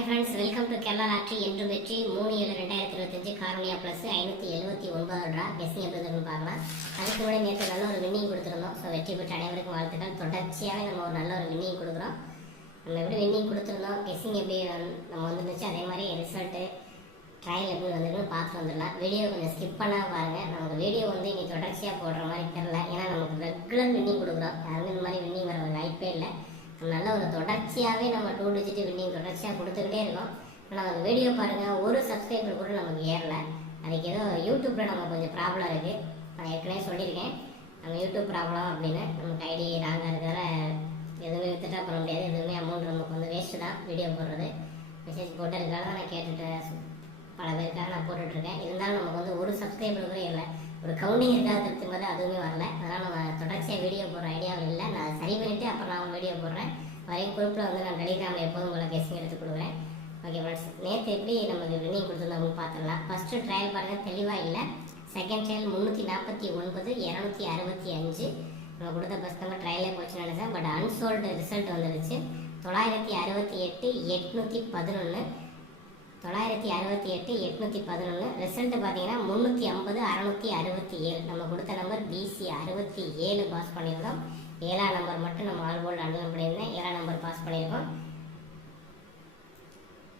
Hi friends, welcome to Kerala lottery. என்று வெற்றி 3/7/2025 காரணியா plus 579 ரூபா. கெஸ்ஸிங் எப்படி இருக்குன்னு பார்க்கலாம். அதுக்கு முன்னாடி நேற்று நல்ல ஒரு வின்னிங் கொடுத்துருந்தோம். ஸோ வெற்றி பெற்ற அனைவருக்கும் வாழ்த்துக்கள். தொடர்ச்சியாகவே நம்ம ஒரு நல்ல ஒரு வின்னிங் கொடுக்குறோம். நம்ம எப்படி வின்னிங் கொடுத்துருந்தோம், கெஸ்ஸிங் எப்படி நம்ம வந்துருந்துச்சு, அதே மாதிரி ரிசல்ட்டு ட்ரையல் எப்படி வந்துருக்குன்னு பார்த்துட்டு வந்துடலாம். வீடியோ கொஞ்சம் ஸ்கிப் பண்ணால் பாருங்கள். நமக்கு வீடியோ வந்து இன்றைக்கி தொடர்ச்சியாக போடுற மாதிரி தெரில. ஏன்னா நமக்கு ரெகுலர் வின்னிங் கொடுக்குறோம். யாருமே இந்த மாதிரி வின்னிங் வர வாய்ப்பே இல்லை. நல்ல ஒரு தொடர்ச்சியாகவே நம்ம 2 டிஜிட் வின்னிங் தொடர்ச்சியாக கொடுத்துக்கிட்டே இருக்கோம். ஆனால் அந்த வீடியோ பாருங்கள், ஒரு சப்ஸ்கிரைபர் கூட நமக்கு ஏறல. அதுக்கு ஏதோ யூடியூப்பில் நம்ம கொஞ்சம் ப்ராப்ளம் இருக்குது. நான் ஏற்கனவே சொல்லியிருக்கேன், நம்ம யூடியூப் ப்ராப்ளம் அப்படின்னு. நமக்கு ஐடி ராங்காக இருக்கிற எதுவுமே வித்துட்டா பண்ண முடியாது. எதுவுமே அமௌண்ட் நமக்கு வந்து வேஸ்ட்டு தான் வீடியோ போடுறது. மெசேஜ் போட்டதுக்காக தான் நான் கேட்டுட்டு பல பேருக்காக நான் போட்டுட்ருக்கேன். இருந்தாலும் நமக்கு வந்து ஒரு சப்ஸ்கிரைபர் கூட இல்லை. ஒரு கவுண்டிங் இருக்காது திருத்தும் போது அதுவுமே வரல. அதனால் நம்ம தொடர்ச்சியாக வீடியோ போடுற ஐடியாவில் இல்லை. நான் சரி பண்ணிவிட்டு அப்புறம் நான் வீடியோ போடுறேன். வரையும் குரூப்பில் வந்து நான் டெலிகிராமில் எப்போதும் போல கெஸ்ஸிங் எடுத்து கொடுக்குறேன். ஓகே ஃப்ரெண்ட்ஸ், நேற்று எப்படி நமக்கு வின்னிங் கொடுத்துருந்தோம்னு பார்த்துடலாம். ஃபஸ்ட்டு ட்ரையல் பாருங்கள், தெளிவாக இல்லை. செகண்ட் ட்ரையல் 349, 265 நம்ம கொடுத்த ஃபஸ்ட் நம்ம ட்ரையலே போச்சுன்னு நினச்சேன். பட் அன்சோல்டு ரிசல்ட் வந்துடுச்சு. 968, 811 968, 811. ரிசல்ட்டு பார்த்தீங்கன்னா 350, 667. நம்ம கொடுத்த நம்பர் BC 67 பாஸ் பண்ணியிருக்கோம். 7ஆம் நம்பர் மட்டும் நம்ம ஆல் போல்டு அண்டர்லைன் பண்ணியிருந்தேன். 7ஆம் நம்பர் பாஸ் பண்ணியிருக்கோம்.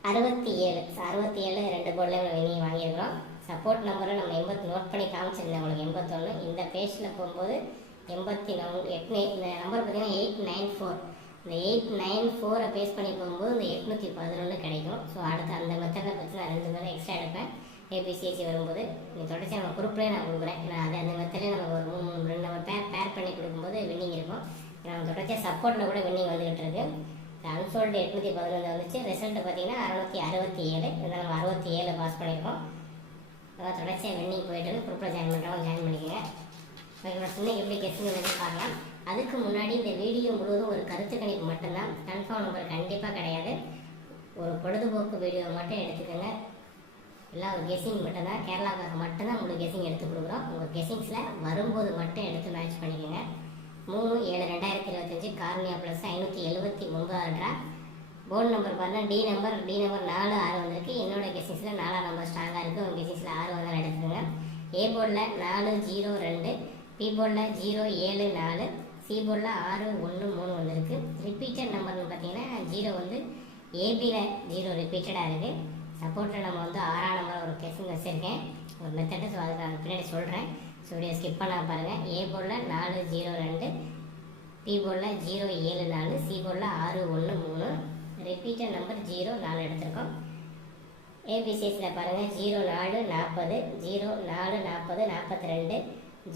67 2 போர்டில் வெளியே வாங்கியிருக்கிறோம். சப்போர்ட் நம்பரை நம்ம 80 நோட் பண்ணி காமிச்சிருந்தேன் உங்களுக்கு. 81 இந்த பேஜில் போகும்போது 89 இந்த நம்பர் பார்த்தீங்கன்னா 894. இந்த 894 பேஸ் பண்ணி போகும்போது இந்த 811 கிடைக்கும். ஸோ அடுத்து அந்த மெத்தடில் வச்சு நான் 2 பேரும் எக்ஸ்ட்ரா எடுப்பேன். ABCSC வரும்போது நீ தொடர்ச்சி நம்ம குரூப்லேயே நான் கொடுக்குறேன். ஏன்னா அந்த மெத்தடில் நம்ம ஒரு 2 நம்ம பேர் பண்ணி கொடுக்கும்போது வின்னிங் இருக்கும். நம்ம தொடர்ச்சியாக சப்போர்ட்டில் கூட வின்னிங் வந்துகிட்டு இருக்கு. அன்சோல்டு 811 வந்துச்சு. ரிசல்ட்டு பார்த்தீங்கன்னா 667. இதில் நம்ம 67 பாஸ் பண்ணியிருக்கோம். அதான் தொடர்ச்சியாக வின்னிங் போயிட்டு குரூப்பில் ஜாயின் பண்ணுறவங்க ஜாயின் பண்ணிக்கோங்க. இன்னைக்கு எப்படி கெஸ்ஸிங் வந்து பார்க்கலாம். அதுக்கு முன்னாடி இந்த வீடியோ முழுவதும் ஒரு கருத்து கணிப்பு மட்டும்தான். கன்ஃபார்ம் நம்பர் கண்டிப்பாக கிடையாது. ஒரு பொழுதுபோக்கு வீடியோ மட்டும் எடுத்துக்கோங்க. எல்லாம் ஒரு கெஸ்ஸிங் மட்டும்தான். கேரளாவுக்காக மட்டும்தான் உங்களுக்கு கெஸ்ஸிங் எடுத்து கொடுக்குறோம். உங்கள் கெஸ்ஸிங்ஸில் வரும்போது மட்டும் எடுத்து மேட்ச் பண்ணிக்கோங்க. 3/7/2025 காரணியா ப்ளஸ் 579 ரூபா. போர்டு நம்பர் பாருங்கள், டி நம்பர் 4 6 வந்திருக்கு. என்னோட கெஸ்ஸிங்ஸில் 4ஆம் நம்பர் ஸ்ட்ராங்காக இருக்குது. உங்கள் கெஸ்ஸிங்ஸில் 6 வந்தாலும் எடுத்துக்கோங்க. ஏ போர்டில் 402, பி போர்டில் 074, சி போர்டில் 613 வந்திருக்கு. ரிப்பீட்டட் நம்பர்னு பார்த்தீங்கன்னா 0 வந்து ஏபியில் 0 ரிப்பீட்டடாக இருக்குது. சப்போர்ட்டில் நம்ம வந்து 6ஆம் நம்பர் ஒரு கெஸ்ஸிங் வச்சுருக்கேன், ஒரு மெத்தடு. ஸோ அதுக்கு நான் பின்னாடி சொல்கிறேன். ஸோ வீடியோ ஸ்கிப் பண்ணால் பாருங்கள். ஏ போர்டில் 402, பி போர்டில் 074, சி போர்டில் 613. ரிப்பீட்டட் நம்பர் 04 எடுத்திருக்கோம். ஏபிசிஎஸில் பாருங்கள் 04 40, 04 40 42,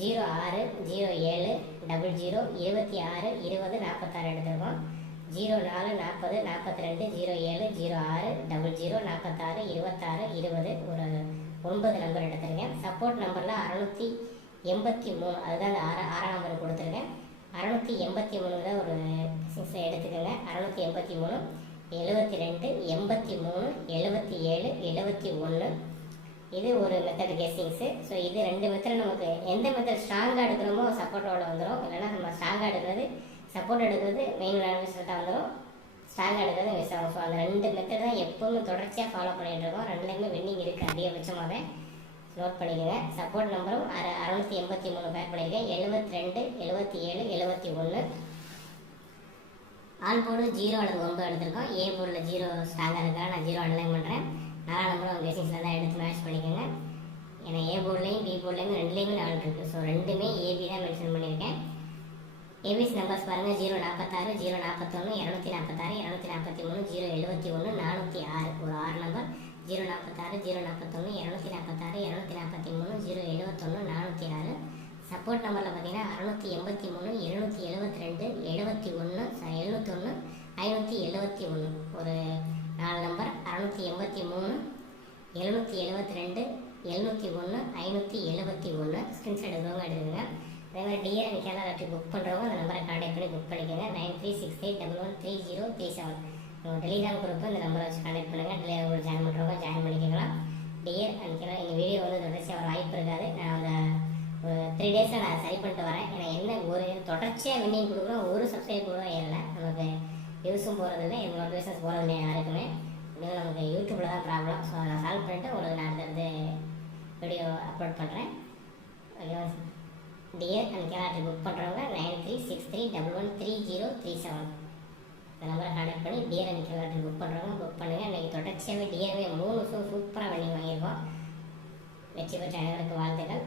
06 07 00 26 20 46 எடுத்திருக்கோம். 04 40 42 07 06 00 46 26 20 ஒரு 9 நம்பர் எடுத்திருக்கேன். சப்போர்ட் நம்பரில் 683, அதுதான் அந்த 6ஆம் நம்பர் கொடுத்துருக்கேன். 683 தான் ஒரு 6 எடுத்துக்கோங்க. 683 72 83 77 71. இது ஒரு மெத்தட் கெஸ்ஸிங்ஸு. ஸோ இது 2 மெத்தட். நமக்கு எந்த மெத்தட் ஸ்ட்ராங்காக எடுக்கிறோமோ சப்போர்ட்டோட வந்துடும். இல்லைனா நம்ம ஸ்ட்ராங்காக எடுக்கிறது சப்போர்ட் எடுக்கிறது மெயின் ரிசல்ட்டாக வந்துடும். ஸ்ட்ராங்காக எடுக்கிறது மிஸ் ஆகும். ஸோ அந்த 2 மெத்தட் தான் எப்போவுமே தொடர்ச்சியாக ஃபாலோ பண்ணிகிட்டு இருக்கோம். 2லேயுமே வின்னிங் இருக்குது அதிகபட்சமாகவே. நோட் பண்ணிக்கோங்க. சப்போர்ட் நம்பரும் 683 பேர் பண்ணியிருக்கேன். 72 77 71. ஆல் போர்டு 0 அல்லது 9 எடுத்திருக்கோம். ஏ போர்டில் 0 ஸ்ட்ராங்காக இருக்கா, நான் 0 அண்டர்லைன் பண்ணுறேன். 4ஆம் நம்பரும் கெஸ்ஸிங்ஸில் தான் எடுத்து மேட்ச் பண்ணிக்கோங்க. ஏன்னா ஏ போர்ட்லேயும் பி போர்ட்லேயும் 2லேயுமே 4 இருக்குது. ஸோ 2மே ஏபி தான் மென்ஷன் பண்ணியிருக்கேன். ஏபிசி நம்பர்ஸ் பாருங்கள் 046 041 246 243 071 406 ஒரு 6 நம்பர். 046 041 246 243 071 406. சப்போர்ட் நம்பரில் பார்த்தீங்கன்னா 683 772 71 701 571 ஒரு 4 நம்பர். 683 772 701 571. ஸ்க்ரீன்ஷாட் எடுக்கிறவங்க எடுத்துக்கோங்க. அதே மாதிரி DR and Kerala lottery book பண்ணுறவங்க அந்த நம்பரை கான்டாக்ட் பண்ணி புக் பண்ணிக்கோங்க. 9368113037. உங்கள் டெலிகிராம் குரூப்பு இந்த நம்பரை வச்சு கான்டாக்ட் பண்ணுங்கள். டெலிகிராம் ஜாயின் பண்ணுறவங்க ஜாயின் பண்ணிக்கலாம். டிஆர் அண்ட் கேரளா இந்த வீடியோ வந்து தொடர்ச்சியாக ஒரு வாய்ப்பு இருக்காது. நான் அந்த ஒரு 3 டேஸில் நான் சரி பண்ணிட்டு வரேன். ஏன்னா என்ன ஒரு தொடர்ச்சியாக வின்னிங் கொடுக்குறோம், ஒரு சப்ஸ்கிரைப் கூட ஏறலை. நமக்கு யூஸும் போகிறதில்லை, எங்களோட பிஸ்னஸ் போகிறதில்லை யாருக்குமே. இன்னும் நமக்கு யூடியூப்பில் தான் ப்ராப்ளம். ஸோ நான் சால்வ் பண்ணிவிட்டு உங்களுக்கு நான் அடுத்தடுத்து வீடியோ அப்லோட் பண்ணுறேன். ஓகேவா? டியர் அண்ட் கேலாட்ரி புக் பண்ணுறவங்க 9363113037 இந்த நம்பரை கான்டாக்ட் பண்ணி டியர் அண்ட் கேலாட்ரி புக் பண்ணுறவங்க புக் பண்ணுங்கள். இன்றைக்கி தொடர்ச்சியாகவே டியர்வே 3 ஷோ சூப்பராக பண்ணி வாங்கியிருக்கோம். வெற்றி பெற்ற அனைவருக்கு வாழ்த்துக்கள்.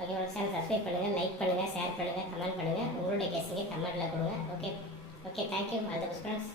ஓகே, ஒரு சேனல் சப்ஸ்கிரைப் பண்ணுங்கள், லைக் பண்ணுங்கள், ஷேர் பண்ணுங்கள், கமெண்ட் பண்ணுங்கள். உங்களுடைய கெஸ்ஸிங்கை கமெண்ட்டில் கொடுங்க. Okay, thank you. All the best friends.